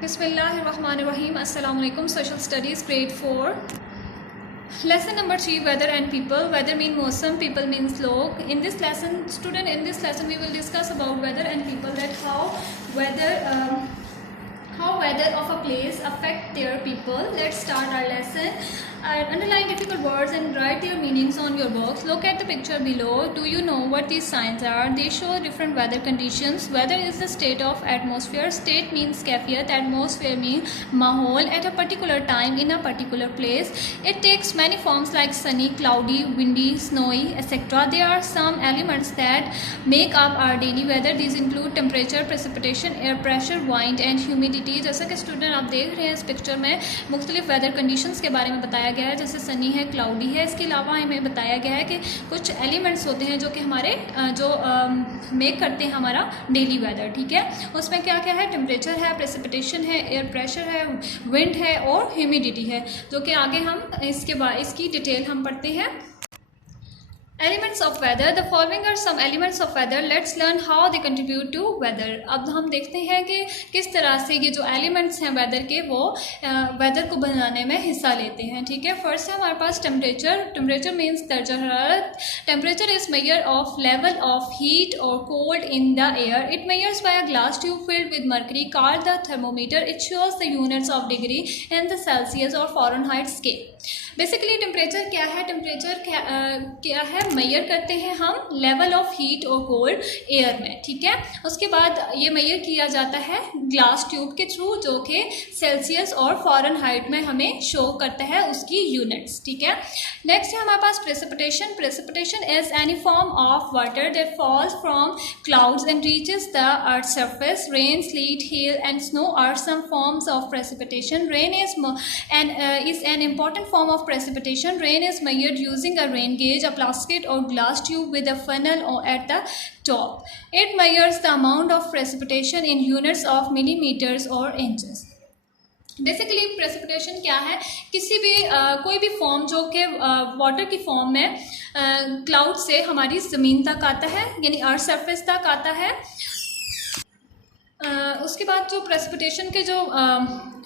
Bismillahirrahmanirrahim. Assalamu alaikum. Social Studies Grade 4. Lesson number 3, Weather and People. Weather means मौसम, people means लोग. In this lesson we will discuss about weather and people, that how weather of a place affect their people. Let's start our lesson. Underline difficult words and write their meanings on your box. Look at the picture below. Do you know what these signs are? They show different weather conditions. Weather is the state of atmosphere. State means kafiyat. Atmosphere means mahol at a particular time in a particular place. It takes many forms like sunny, cloudy, windy, snowy, etc. There are some elements that make up our daily weather. These include temperature, precipitation, air pressure, wind and humidity. जैसा कि student आप देख रहे हैं इस picture में मुख्तलिफ weather conditions के बारे में बताया गया है, जैसे सनी है, क्लाउडी है। इसके अलावा हमें बताया गया है कि कुछ एलिमेंट्स होते हैं जो कि हमारे मेक करते हैं हमारा डेली वेदर। ठीक है, उसमें क्या क्या है? टेम्परेचर है, प्रेसिपिटेशन है, एयर प्रेशर है, विंड है और ह्यूमिडिटी है, जो कि आगे हम इसकी डिटेल हम पढ़ते हैं। Elements of weather. The following are some elements of weather. Let's learn how they contribute to weather. अब हम देखते हैं कि किस तरह से ये जो एलिमेंट्स हैं वेदर के वो वेदर को बनाने में हिस्सा लेते हैं। ठीक है, फर्स्ट है हमारे पास टेम्परेचर। टेम्परेचर मीन्स दर्जा हरारत। Temperature is measure of level of heat और cold in the air. It measures by a glass tube filled with mercury called the thermometer. It shows the units of degree in the Celsius और Fahrenheit scale. Basically temperature क्या है? Temperature क्या है? Measure करते हैं हम level of heat और cold air में। ठीक है, उसके बाद ये मेजर किया जाता है ग्लास ट्यूब के थ्रू, जो कि सेल्सियस और फॉरेनहाइट में हमें शो करता है उसकी यूनिट्स। ठीक है, नेक्स्ट है हमारे पास precipitation. Precipitation is any form of water that falls from clouds and reaches the earth surface. Rain, sleet, hail and snow are some forms of precipitation. Rain is an important form of precipitation. Rain is measured using a rain gauge, a plastic or glass tube with a funnel at the top. It measures the amount of precipitation in units of millimeters or inches. Basically precipitation क्या है? किसी भी कोई भी form जो कि water की form में क्लाउड से हमारी ज़मीन तक आता है, यानी अर्थ सरफेस तक आता है। उसके बाद जो प्रेसिपिटेशन के जो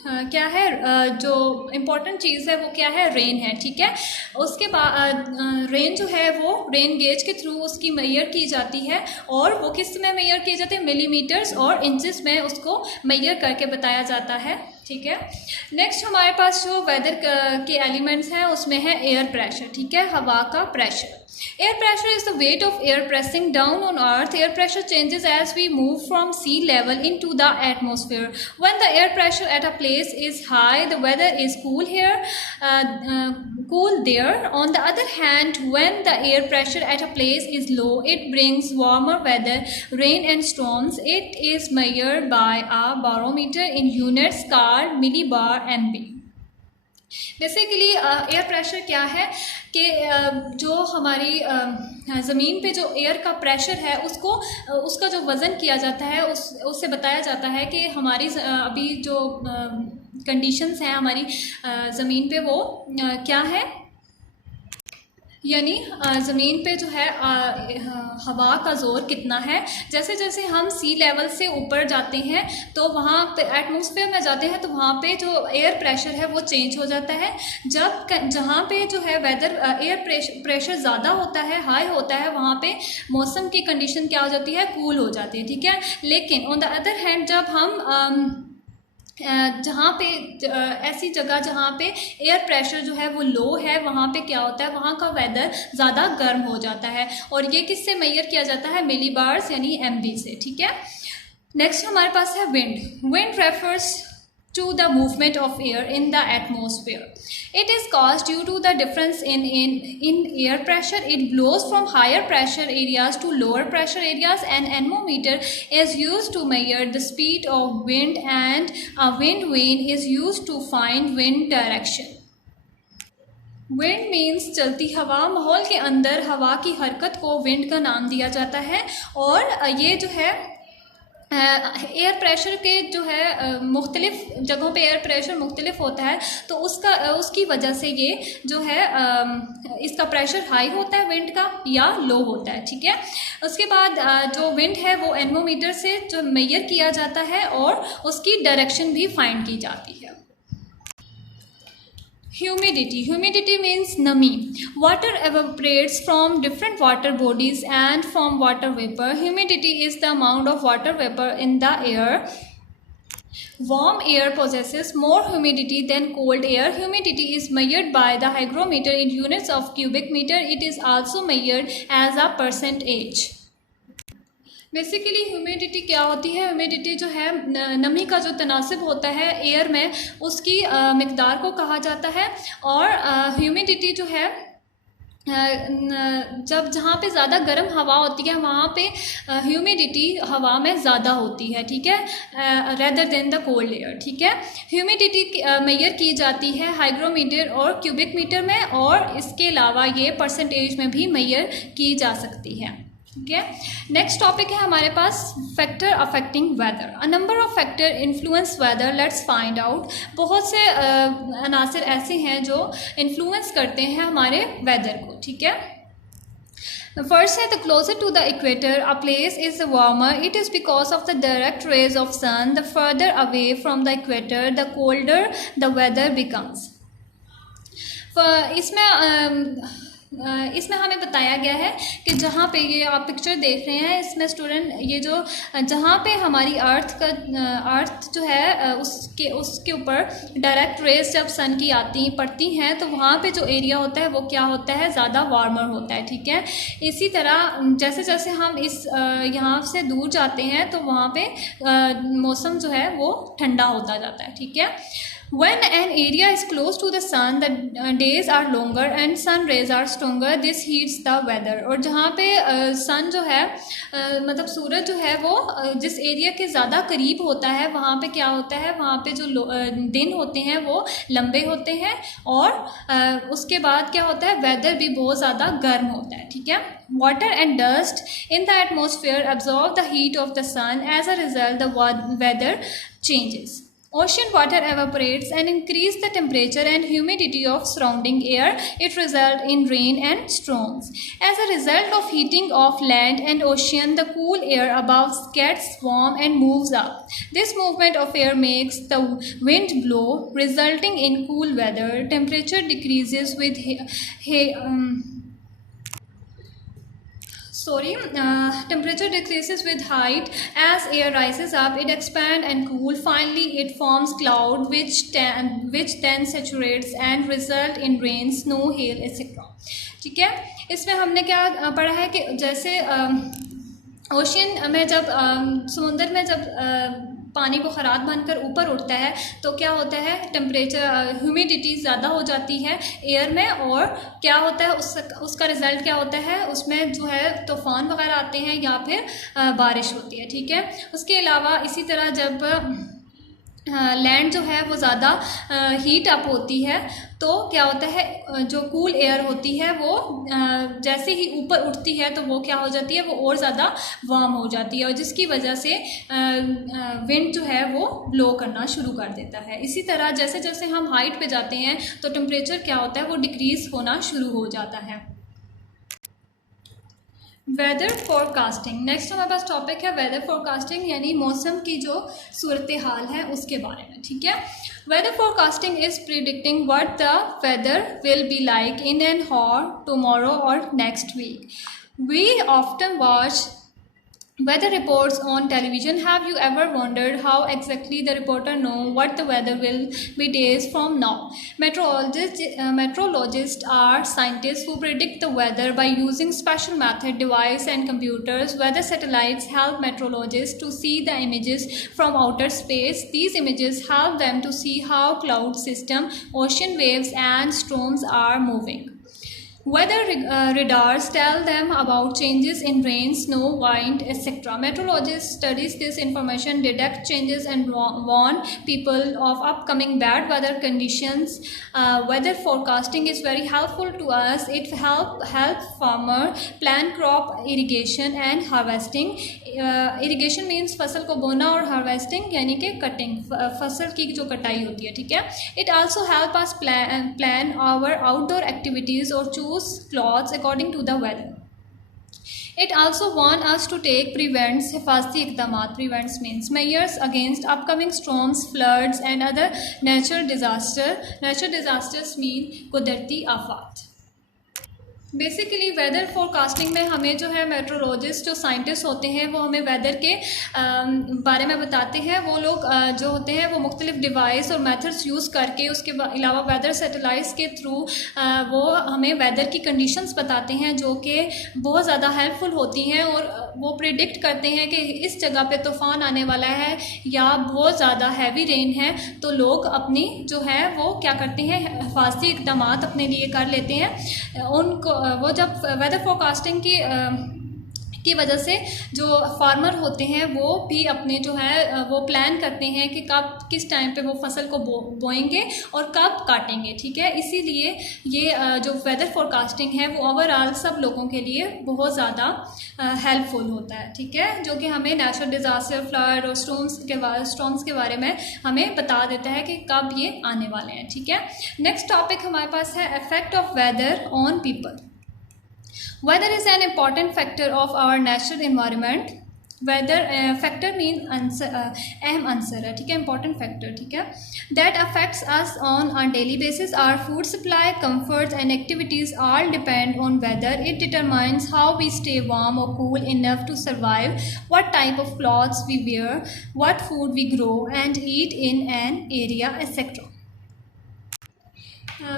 क्या है, जो इम्पोर्टेंट चीज़ है वो क्या है? रेन है। ठीक है, उसके बाद रेन जो है वो रेन गेज के थ्रू उसकी मेजर की जाती है, और वो किस में मेजर की जाती है? मिलीमीटर्स और इंचेस में उसको मेजर करके बताया जाता है। ठीक है, नेक्स्ट हमारे पास जो वेदर के एलिमेंट्स हैं उसमें है एयर प्रेशर। ठीक है, हवा का pressure. Air pressure is the weight of air pressing down on earth. Air pressure changes as we move from sea level into the atmosphere. When the air pressure at a place is high, the weather is cool here, cool there. On the other hand, when the air pressure at a place is low, it brings warmer weather, rain and storms. It is measured by a barometer in units called millibar MB. Basically air pressure क्या है कि जो हमारी ज़मीन पे जो air का pressure है उसका जो वज़न किया जाता है उससे बताया जाता है कि हमारी अभी जो कंडीशंस हैं हमारी ज़मीन पे वो क्या है, यानी ज़मीन पे जो है हवा का ज़ोर कितना है। जैसे जैसे हम सी लेवल से ऊपर जाते हैं तो वहाँ पे एटमॉस्फेयर में जाते हैं तो वहाँ पे जो एयर प्रेशर है वो चेंज हो जाता है। जहाँ पे जो है वेदर एयर प्रेशर ज़्यादा होता है, हाई होता है, वहाँ पे मौसम की कंडीशन क्या हो जाती है? कूल हो जाती है। ठीक है, लेकिन ऑन द अदर हैंड जब हम जहाँ पे ऐसी जगह जहाँ पे एयर प्रेशर जो है वो लो है, वहाँ पे क्या होता है? वहाँ का वेदर ज़्यादा गर्म हो जाता है, और ये किससे मेजर किया जाता है? मिलीबार्स यानी MB से। ठीक है, नेक्स्ट हमारे पास है wind. Wind refers to the movement of air in the atmosphere. It is caused due to the difference in air pressure. It blows from higher pressure areas to lower pressure areas. An anemometer is used to measure the speed of wind, and a wind vane is used to find wind direction. Wind means चलती हवा. माहौल के अंदर हवा की हरकत को wind का नाम दिया जाता है, और ये जो है एयर प्रेशर के जो है मुख्तलिफ जगहों पे एयर प्रेशर मुख्तलिफ होता है, तो उसकी वजह से ये जो है इसका प्रेशर हाई होता है विंड का या लो होता है, ठीक है। उसके बाद जो विंड है वो एनमोमीटर से जो मेजर किया जाता है और उसकी डायरेक्शन भी फाइंड की जाती है। Humidity means nami. Water evaporates from different water bodies and from water vapor. Humidity is the amount of water vapor in the air. Warm air possesses more humidity than cold air. Humidity is measured by the hygrometer in units of cubic meter. It is also measured as a percentage. Basically humidity क्या होती है? Humidity जो है नमी का जो तनासिब होता है एयर में, उसकी मिकदार को कहा जाता है। और ह्यूमिडिटी जो है जब जहाँ पे ज़्यादा गर्म हवा होती है वहाँ पे ह्यूमिडिटी हवा में ज़्यादा होती है, ठीक है, rather than the cold air, ठीक है। ह्यूमिडिटी मेजर की जाती है हाइग्रोमीटर और क्यूबिक मीटर में, और इसके अलावा ये परसेंटेज में भी मेजर की जा सकती है, ठीक है। नेक्स्ट टॉपिक है हमारे पास factor affecting weather. A number of factor influence weather, let's find out. बहुत से अनासर ऐसे हैं जो इन्फ्लुएंस करते हैं हमारे वेदर को, ठीक है। First है, the closer to the equator a place is warmer. It is because of the direct rays of sun. The further away from the equator, the colder the weather becomes. इसमें हमें बताया गया है कि जहाँ पे ये आप पिक्चर देख रहे हैं, इसमें स्टूडेंट ये जो जहाँ पे हमारी अर्थ जो है उसके ऊपर डायरेक्ट रेस जब सन की पड़ती हैं, तो वहाँ पे जो एरिया होता है वो क्या होता है, ज़्यादा वार्मर होता है, ठीक है। इसी तरह जैसे जैसे हम यहाँ से दूर जाते हैं तो वहाँ पे मौसम जो है वो ठंडा होता जाता है, ठीक है। When an area is close to the sun, the days are longer and sun rays are stronger. This heats the weather. और जहाँ पे सन जो है मतलब सूरज जो है वो जिस एरिया के ज़्यादा करीब होता है वहाँ पे क्या होता है, वहाँ पे जो दिन होते हैं वो लंबे होते हैं, और उसके बाद क्या होता है, वेदर भी बहुत ज़्यादा गर्म होता है, ठीक है। Water and dust in the atmosphere absorb the heat of the sun. As a result, the weather changes. Ocean water evaporates and increase the temperature and humidity of surrounding air. It results in rain and storms. As a result of heating of land and ocean, the cool air above gets warm and moves up. This movement of air makes the wind blow, resulting in cool weather. Temperature decreases with temperature decreases with height. As air rises up, it expands and cools. Finally, it forms cloud, which then saturates and result in rain, snow, hail, etc. ठीक है। इसमें हमने क्या पढ़ा है कि जैसे ocean में जब समुंदर में जब पानी बुखारात बनकर ऊपर उठता है तो क्या होता है, टेम्परेचर ह्यूमिडिटी ज़्यादा हो जाती है एयर में, और क्या होता है उसका रिज़ल्ट क्या होता है, उसमें जो है तूफ़ान वगैरह आते हैं या फिर बारिश होती है, ठीक है। उसके अलावा इसी तरह जब लैंड जो है वो ज़्यादा हीट अप होती है तो क्या होता है, जो कूल एयर होती है वो जैसे ही ऊपर उठती है तो वो क्या हो जाती है, वो और ज़्यादा वार्म हो जाती है, और जिसकी वजह से विंड जो है वो ब्लो करना शुरू कर देता है। इसी तरह जैसे जैसे हम हाइट पे जाते हैं तो टेम्परेचर क्या होता है, वो डिक्रीज़ होना शुरू हो जाता है। वेदर फोरकास्टिंग, नेक्स्ट हमारे पास टॉपिक है वेदर फोरकास्टिंग, यानी मौसम की जो सूरत हाल है उसके बारे में, ठीक है। Weather forecasting is predicting what the weather will be like in an hour tomorrow और next week. We often watch weather reports on television. Have you ever wondered how exactly the reporter know what the weather will be days from now? Meteorologists are scientists who predict the weather by using special method, device and computers. Weather satellites help meteorologists to see the images from outer space. These images help them to see how cloud system, ocean waves and storms are moving. Weather radars tell them about changes in rain, snow, wind, etc. Meteorologists studies this information, detect changes, and warn people of upcoming bad weather conditions. Weather forecasting is very helpful to us. It help farmer plan crop irrigation and harvesting. Irrigation means फसल को बोना और harvesting यानी कि cutting, फसल की जो कटाई होती है, ठीक है. It also help us plan our outdoor activities और choose clothes according to the weather. It also warns us to take prevents हिफाजती इक़दामात. Prevents means measures against upcoming storms, floods and other natural disaster. Natural disasters mean कुदरती आफात. Basically weather forecasting में हमें जो है metrologist जो scientist होते हैं वो हमें वेदर के बारे में बताते हैं. वो लोग जो होते हैं वो मुख्तलिफ डिवाइस और मेथड्स यूज़ करके उसके अलावा वेदर सैटेलाइट्स के थ्रू वो हमें वेदर की कंडीशंस बताते हैं जो कि बहुत ज़्यादा हेल्पफुल होती हैं. और वो प्रिडिक्ट करते हैं कि इस जगह पे तूफ़ान आने वाला है या बहुत ज़्यादा हैवी रेन है, तो लोग अपनी जो है वो क्या करते हैं, हिफाजती इक़दाम अपने लिए कर लेते हैं. उनको वो जब वेदर फोरकास्टिंग की वजह से जो फार्मर होते हैं वो भी अपने जो है वो प्लान करते हैं कि कब किस टाइम पे वो फसल को बोएंगे और कब काटेंगे, ठीक है. इसीलिए ये जो वेदर फोरकास्टिंग है वो ओवरऑल सब लोगों के लिए बहुत ज़्यादा हेल्पफुल होता है, ठीक है, जो कि हमें नेचुरल डिज़ास्टर, फ्लड और स्टॉर्म्स के बारे में हमें बता देता है कि कब ये आने वाले हैं, ठीक है. नेक्स्ट टॉपिक हमारे पास है effect of weather on people. Weather is an important factor of our natural environment. Weather factor mean अहम आंसर है, ठीक है, important factor, ठीक है. That affects us on a daily basis. Our food supply, comforts and activities all depend on weather. It determines how we stay warm or cool enough to survive, what type of clothes we wear, what food we grow and eat in an area, etc.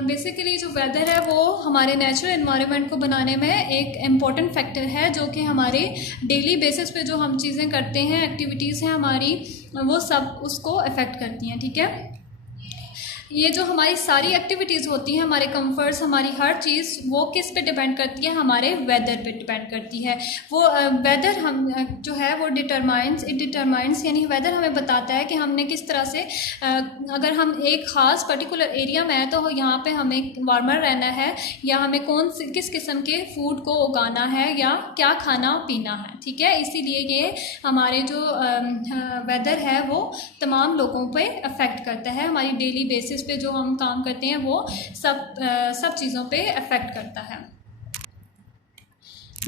Basically जो weather है वो हमारे natural environment को बनाने में एक important factor है, जो कि हमारे डेली बेसिस पे जो हम चीज़ें करते हैं, एक्टिविटीज़ हैं हमारी, वो सब उसको अफेक्ट करती हैं, ठीक है. ये जो हमारी सारी एक्टिविटीज़ होती हैं, हमारे कंफर्ट्स, हमारी हर चीज़ वो किस पे डिपेंड करती है, हमारे वेदर पे डिपेंड करती है. वो वेदर हम जो है वो डिटरमाइंस यानी वेदर हमें बताता है कि हमने किस तरह से अगर हम एक ख़ास पर्टिकुलर एरिया में हैं तो यहाँ पे हमें वार्मर रहना है या हमें किस किस्म के फूड को उगाना है या क्या खाना पीना है, ठीक है. इसीलिए ये हमारे जो वेदर है वो तमाम लोगों पे अफेक्ट करता है. हमारी डेली बेसिस पे जो हम काम करते हैं वो सब चीज़ों पे अफेक्ट करता है.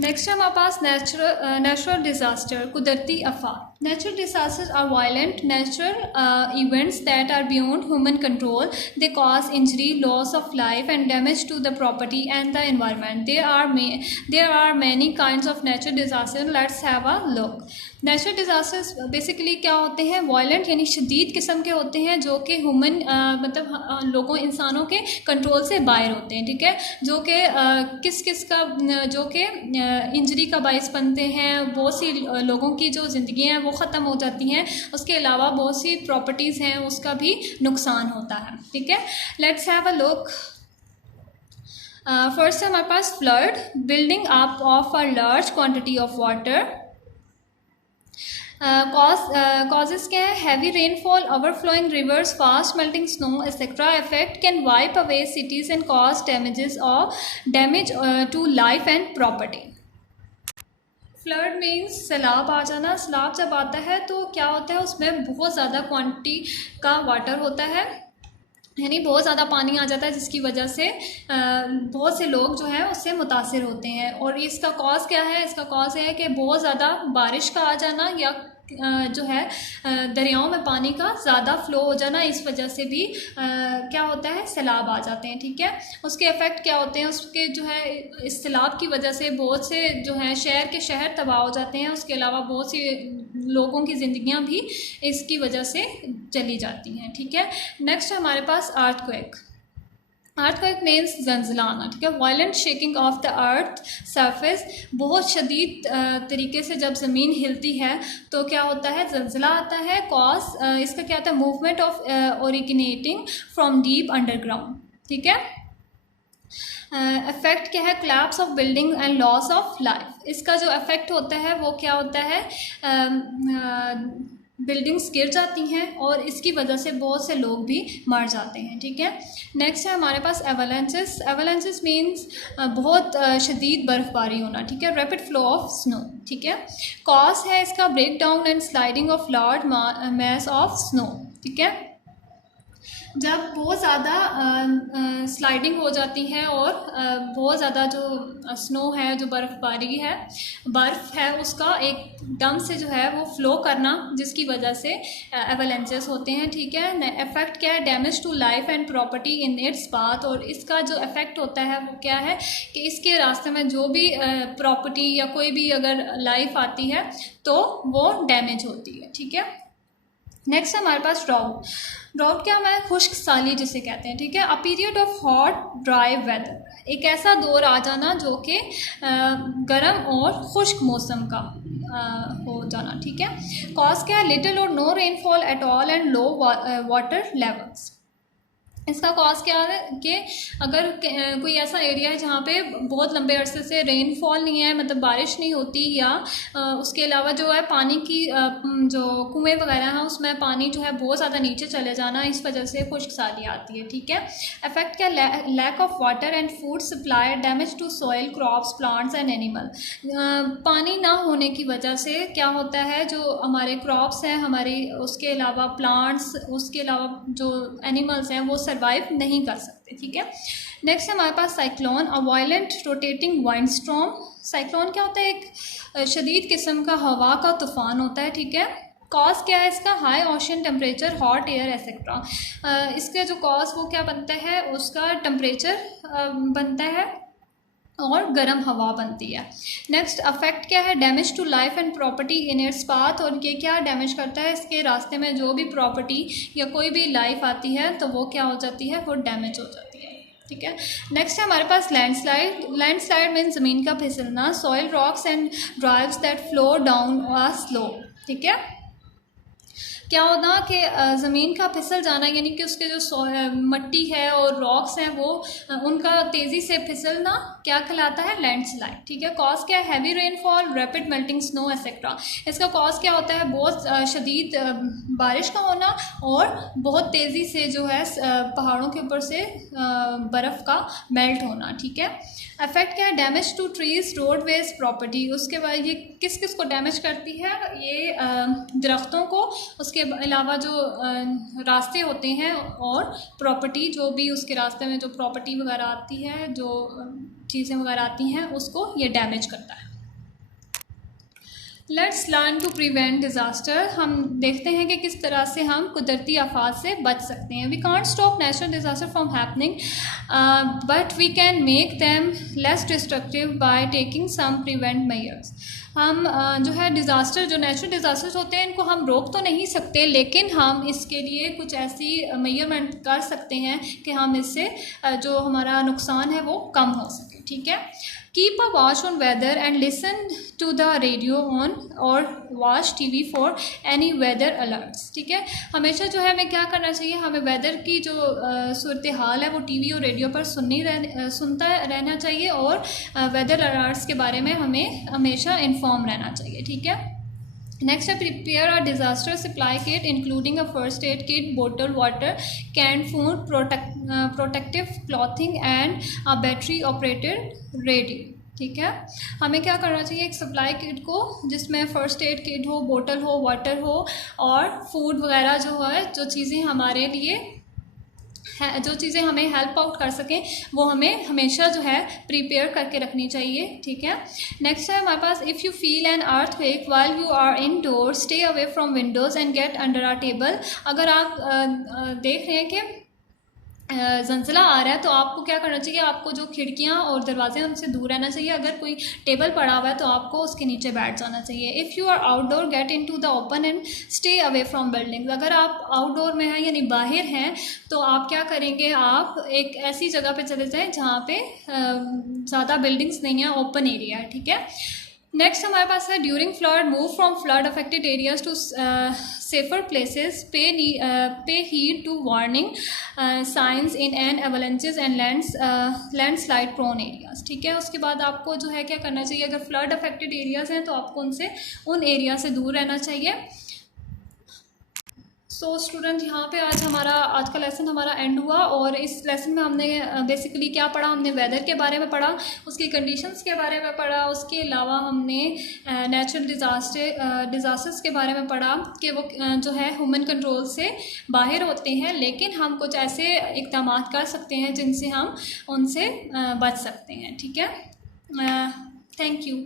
नेक्स्ट हमारे पास नेचुरल डिज़ास्टर, कुदरती आफात. Natural disasters are violent natural events that are beyond human control. They cause injury, loss of life and damage to the property and the environment. There are many kinds of natural disasters. Let's have a look. Natural disasters basically क्या होते हैं, violent यानी शदीद किस्म के होते हैं, जो कि ह्यूमन मतलब लोगों इंसानों के कंट्रोल से बाहर होते हैं, ठीक है, जो कि किस का जो कि इंजरी का बायस बनते हैं. बहुत सी लोगों की जो ज़िंदगी हैं वो ख़त्म हो जाती हैं. उसके अलावा बहुत सी प्रॉपर्टीज़ हैं उसका भी नुकसान होता है, ठीक है. Let's have a look. First है हमारे पास flood, building up of a large quantity of water. Causes क्या है, heavy rainfall, overflowing rivers, fast melting snow, etc. Effect can wipe away cities and cause damage to life and property. Flood means सैलाब आ जाना. सैलाब जब आता है तो क्या होता है, उसमें बहुत ज़्यादा क्वांटिटी का वाटर होता है, यानी बहुत ज़्यादा पानी आ जाता है, जिसकी वजह से बहुत से लोग जो हैं उससे मुतासिर होते हैं. और इसका कॉज क्या है, इसका कॉज है कि बहुत ज़्यादा बारिश का आ जाना या जो है दरियाओं में पानी का ज़्यादा फ़्लो हो जाना. इस वजह से भी क्या होता है, सैलाब आ जाते हैं, ठीक है. उसके इफ़ेक्ट क्या होते हैं, उसके जो है इस सैलाब की वजह से बहुत से जो है शहर के शहर तबाह हो जाते हैं. उसके अलावा बहुत सी लोगों की ज़िंदगियां भी इसकी वजह से चली जाती हैं, ठीक है. नेक्स्ट हमारे पास अर्थक्वेक. अर्थक्वेक मीन्स ज़लज़ला आना, ठीक है, violent shaking of the earth surface. बहुत शदीद तरीके से जब ज़मीन हिलती है तो क्या होता है, ज़लज़ला आता है. कॉज इसका क्या होता है, movement of originating from deep underground, ठीक है. इफेक्ट क्या है, collapse of building and loss of life. इसका जो इफेक्ट होता है वो क्या होता है, बिल्डिंग्स गिर जाती हैं और इसकी वजह से बहुत से लोग भी मर जाते हैं। ठीक है, नेक्स्ट है हमारे पास एवलांचेस। एवलांचेस मीन्स बहुत शदीद बर्फबारी होना। ठीक है, रैपिड फ्लो ऑफ स्नो। ठीक है, कॉज है इसका break down and sliding of large mass of snow. ठीक है, जब बहुत ज़्यादा स्लाइडिंग हो जाती है और बहुत ज़्यादा जो स्नो है, जो बर्फ़बारी है, बर्फ़ है, उसका एकदम से जो है वो फ़्लो करना, जिसकी वजह से एवलांचेस होते हैं। ठीक है, इफेक्ट क्या है, damage to life and property in its path. और इसका जो इफेक्ट होता है वो क्या है कि इसके रास्ते में जो भी प्रॉपर्टी या कोई भी अगर लाइफ आती है तो वो डैमेज होती है। ठीक है, नेक्स्ट हमारे पास ड्राउट। ड्राउट क्या है, खुश्क साली जिसे कहते हैं। ठीक है, a period of hot dry weather, एक ऐसा दौर आ जाना जो कि गर्म और खुश्क मौसम का हो जाना। ठीक है, कॉज क्या है, लिटिल और no rainfall at all and low water levels. इसका कॉज क्या है कि अगर कोई ऐसा एरिया है जहाँ पे बहुत लंबे अरसे से रेनफॉल नहीं है, मतलब बारिश नहीं होती, या उसके अलावा जो है पानी की जो कुएँ वगैरह हैं उसमें पानी जो है बहुत ज़्यादा नीचे चले जाना, इस वजह से खुश्क साली आती है। ठीक है, इफेक्ट क्या, lack of water and food supply, damage to soil, crops, plants and animal. पानी ना होने की वजह से क्या होता है, जो हमारे क्रॉप्स हैं हमारी, उसके अलावा प्लांट्स, उसके अलावा जो एनिमल्स हैं वो सर्वाइव नहीं कर सकते। ठीक है, नेक्स्ट हमारे पास cyclone, a violent rotating wind storm. Cyclone क्या होता है, एक शदीद किस्म का हवा का तूफान होता है। ठीक है, कॉज क्या है इसका, high ocean temperature, hot air etcetera. इसके जो कॉज वो क्या बनता है, उसका टेम्परेचर बनता है और गर्म हवा बनती है। नेक्स्ट अफेक्ट क्या है, damage to life and property in its path. और ये क्या डैमेज करता है, इसके रास्ते में जो भी प्रॉपर्टी या कोई भी लाइफ आती है तो वो क्या हो जाती है, वो डैमेज हो जाती है। ठीक है, नेक्स्ट है हमारे पास लैंडस्लाइड। लैंडस्लाइड मीन्स ज़मीन का फिसलना, soil rocks and drives that flow down a slope. ठीक है, क्या होना कि ज़मीन का फिसल जाना, यानी कि उसके जो मट्टी है और रॉक्स हैं वो उनका तेज़ी से फिसलना क्या कहलाता है, लैंडस्लाइड। ठीक है, कॉज क्या है, heavy rainfall, rapid melting snow etcetera. इसका कॉज क्या होता है, बहुत शदीद बारिश का होना और बहुत तेज़ी से जो है पहाड़ों के ऊपर से बर्फ़ का मेल्ट होना। ठीक है, इफेक्ट क्या है, damage to trees, roadways, property. उसके बाद ये किस किस को डैमेज करती है, ये दरख्तों को, उसके अलावा जो रास्ते होते हैं और प्रॉपर्टी, जो भी उसके रास्ते में जो प्रॉपर्टी वगैरह आती है, जो चीज़ें वगैरह आती हैं, उसको ये डैमेज करता है। Let's learn to prevent disaster. हम देखते हैं कि किस तरह से हम कुदरती आफात से बच सकते हैं। We can't stop natural disaster from happening but we can make them less destructive by taking some prevent measures. हम जो है डिज़ास्टर, जो नेचुरल डिज़ास्टर्स होते हैं, इनको हम रोक तो नहीं सकते, लेकिन हम इसके लिए कुछ ऐसी मेजरमेंट कर सकते हैं कि हम इससे जो हमारा नुकसान है वो कम हो सके। ठीक है, keep a watch on weather and listen to the radio on और watch TV for any weather alerts. ठीक है, हमेशा जो है हमें क्या करना चाहिए, हमें वेदर की जो सूरत हाल है वो टीवी और रेडियो पर सुनता रहना चाहिए और वेदर अलर्ट्स के बारे में हमें हमेशा इन्फॉर्म रहना चाहिए। ठीक है, नेक्स्ट है prepare a disaster supply kit including a first aid kit, bottle water, can food, protective clothing and a battery operated radio. ठीक है, हमें क्या करना चाहिए, एक सप्लाई किट को जिसमें फ़र्स्ट एड किट हो, बोतल हो, वाटर हो और फूड वगैरह जो है, जो चीज़ें हमारे लिए जो चीज़ें हमें हेल्प आउट कर सकें, वो हमें हमेशा जो है प्रिपेयर करके रखनी चाहिए। ठीक है, नेक्स्ट है हमारे पास, if you feel an earthquake while you are indoor, stay away from windows and get under a table. अगर आप देख रहे हैं कि जंजला आ रहा है तो आपको क्या करना चाहिए, आपको जो खिड़कियां और दरवाजे हैं उनसे दूर रहना चाहिए। अगर कोई टेबल पड़ा हुआ है तो आपको उसके नीचे बैठ जाना चाहिए। If you are outdoor, get into the open and stay away from buildings. अगर आप आउटडोर में हैं यानी बाहर हैं तो आप क्या करेंगे, आप एक ऐसी जगह पे चले जाएं जहाँ पे ज़्यादा बिल्डिंग्स नहीं है, ओपन एरिया है। ठीक है, नेक्स्ट हमारे पास है during flood move from flood affected areas to safer places, pay heed to warning signs in an avalanches and landslide prone areas. ठीक है, उसके बाद आपको जो है क्या करना चाहिए, अगर फ्लड अफेक्टेड एरियाज हैं तो आपको उन एरिया से दूर रहना चाहिए। सो स्टूडेंट, यहाँ पे आज का लेसन हमारा एंड हुआ, और इस लेसन में हमने बेसिकली क्या पढ़ा, हमने वेदर के बारे में पढ़ा, उसकी कंडीशंस के बारे में पढ़ा, उसके अलावा हमने नेचुरल डिज़ास्टर्स के बारे में पढ़ा कि वो जो है ह्यूमन कंट्रोल से बाहर होते हैं, लेकिन हम कुछ ऐसे इक़दाम कर सकते हैं जिनसे हम उनसे बच सकते हैं। ठीक है, थैंक यू।